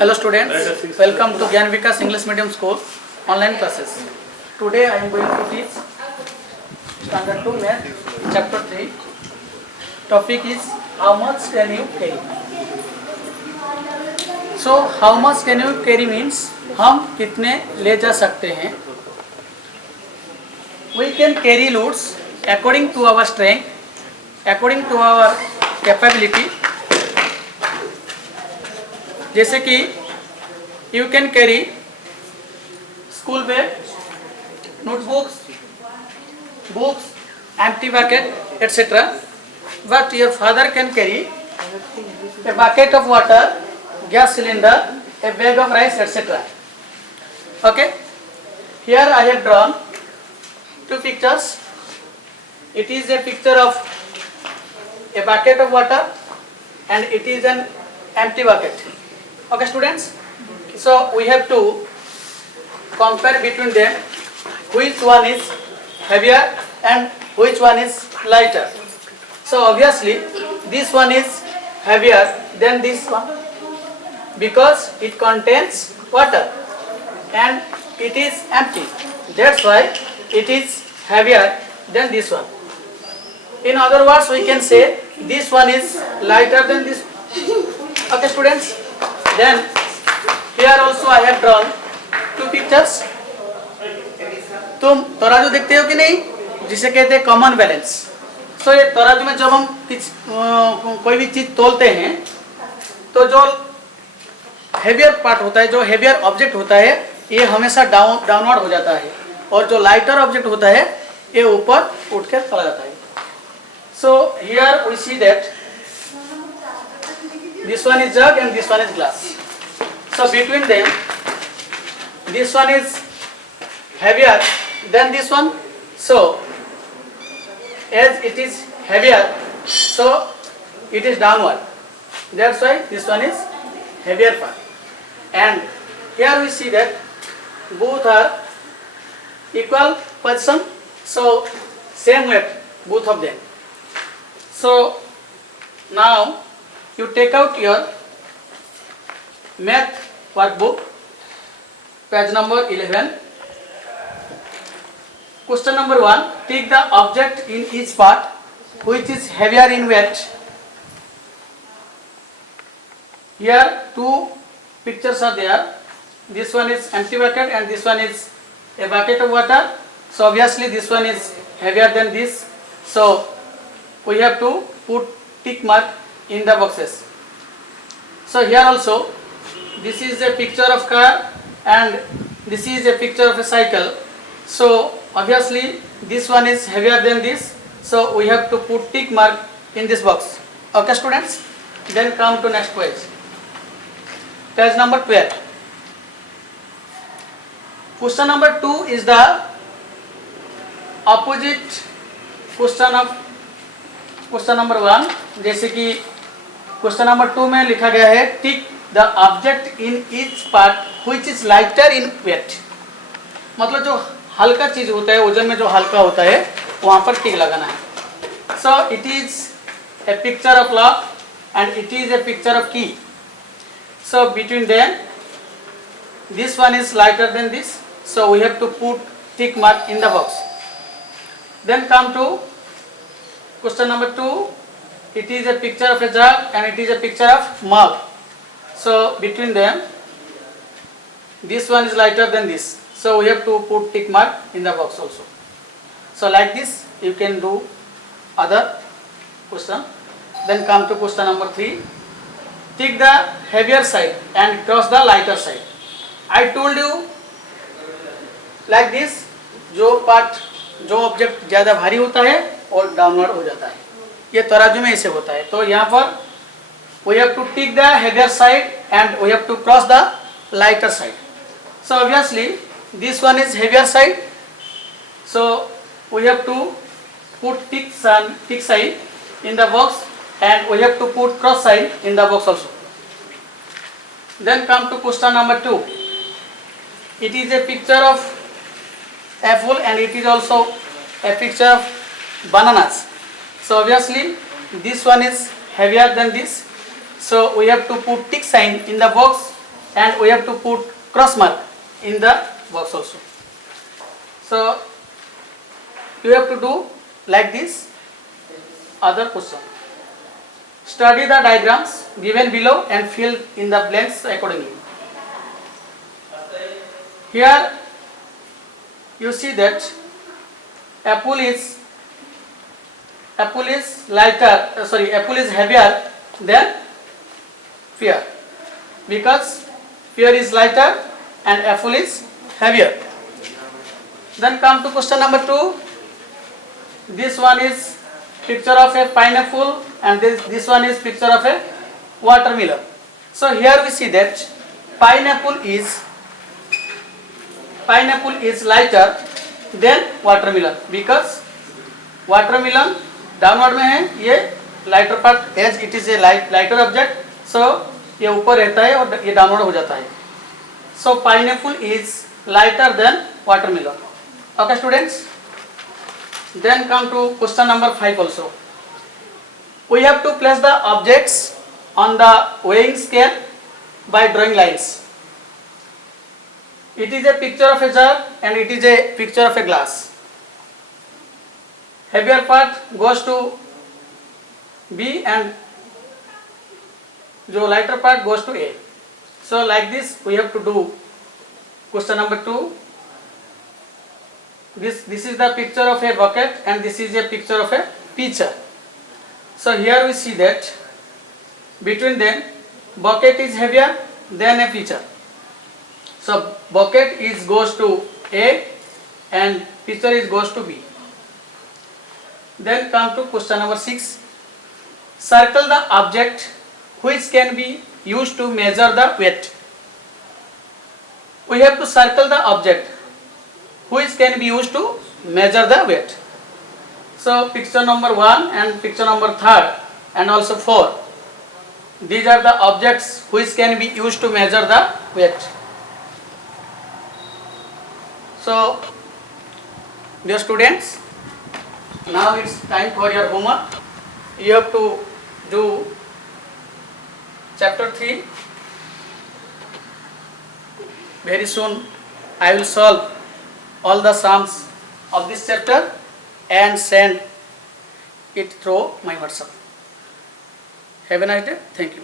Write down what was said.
Hello students, welcome to Gyan Vikas English Medium School online classes. Today I am going to teach Standard 2 Math Chapter 3. Topic is how much can you carry? So how much can you carry means हम कितने ले जा सकते हैं. We can carry loads according to our strength, according to our capability. जैसे कि you can carry school bag, notebooks, books, empty bucket, etc. But your father can carry a bucket of water, gas cylinder, a bag of rice, etc. Okay. Here I have drawn two pictures. It is a picture of a bucket of water and it is an empty bucket. Okay students, so we have to compare between them which one is heavier and which one is lighter. So obviously this one is heavier than this one because it contains water and it is empty. That's why it is heavier than this one. In other words, we can say this one is lighter than this one. Okay students. Then here also I have drawn two pictures. तुम तराजू देखते हो कि नहीं, जिसे कहते हैं common balance. सो ये तराजू में जब हम कोई भी चीज तोलते हैं तो जो हेवियर पार्ट होता है, जो हेवियर ऑब्जेक्ट होता है, ये हमेशा डाउनवर्ड हो जाता है और जो लाइटर ऑब्जेक्ट होता है ये ऊपर उठकर चला जाता है. So here we see that this one is jug and this one is glass. So between them, this one is heavier than this one. So as it is heavier, so it is downward. That's why this one is heavier part. And here we see that both are equal position. So same weight, both of them. So now you take out your math workbook, page number 11. Question number 1. Take the object in each part which is heavier in weight. Here two pictures are there. This one is empty bucket and this one is a bucket of water. So obviously this one is heavier than this. So we have to put tick mark in the boxes. So here also this is a picture of car and this is a picture of a cycle. So obviously this one is heavier than this, so we have to put tick mark in this box. Okay students, then come to next page, page number 12. Question number 2 is the opposite question of question number 1. जैसे कि question number 2 में लिखा गया है tick the object in each part which is lighter in weight. मतलब जो हल्का चीज होता है, वजन में जो हल्का होता है वहां पर टिक लगाना है. So it is a picture of lock and it is a picture of key. So between them this one is lighter than this, so we have to put tick mark in the box. Then come to question number 2. It is a picture of a jug and it is a picture of mug. So between them this one is lighter than this, so we have to put tick mark in the box also. So like this you can do other question. Then come to question number 3. Take the heavier side and cross the lighter side. I told you like this, जो part जो object ज़्यादा भारी होता है और downward हो जाता है, ये तराजू में ऐसे होता है. तो यहाँ पर we have to take the heavier side and we have to cross the lighter side. So obviously this one is heavier side, so we have to put tick side in the box and we have to put cross side in the box also. Then come to question number 2. It is a picture of apple and it is also a picture of bananas. So obviously this one is heavier than this, so we have to put tick sign in the box and we have to put cross mark in the box also. So you have to do like this. Other question. Study the diagrams given below and fill in the blanks accordingly. Here you see that apple is heavier than pear, because pear is lighter and apple is heavier. Then come to question number 2. This one is picture of a pineapple and this one is picture of a watermelon. So here we see that pineapple is lighter than watermelon, because watermelon downward में है, ये lighter part as it is a lighter object, so ये ऊपर रहता है और ये downward हो जाता है. So pineapple is lighter than watermelon. Okay students, then come to question number 5 also. We have to place the objects on the weighing scale by drawing lines. It is a picture of a jar and it is a picture of a glass. Heavier part goes to B and जो lighter part goes to A. So like this we have to do question number 2. This is the picture of a bucket and this is a picture of a pitcher. So here we see that between them bucket is heavier than a pitcher. So bucket is goes to A and pitcher is goes to B. Then come to question number 6. Circle the object which can be used to measure the weight. We have to circle the object which can be used to measure the weight. So picture number 1 and picture number 3 and also 4. These are the objects which can be used to measure the weight. So dear students, now it's time for your homework. You have to do chapter 3. Very soon I will solve all the sums of this chapter and send it through my WhatsApp. Have a nice day. Thank you.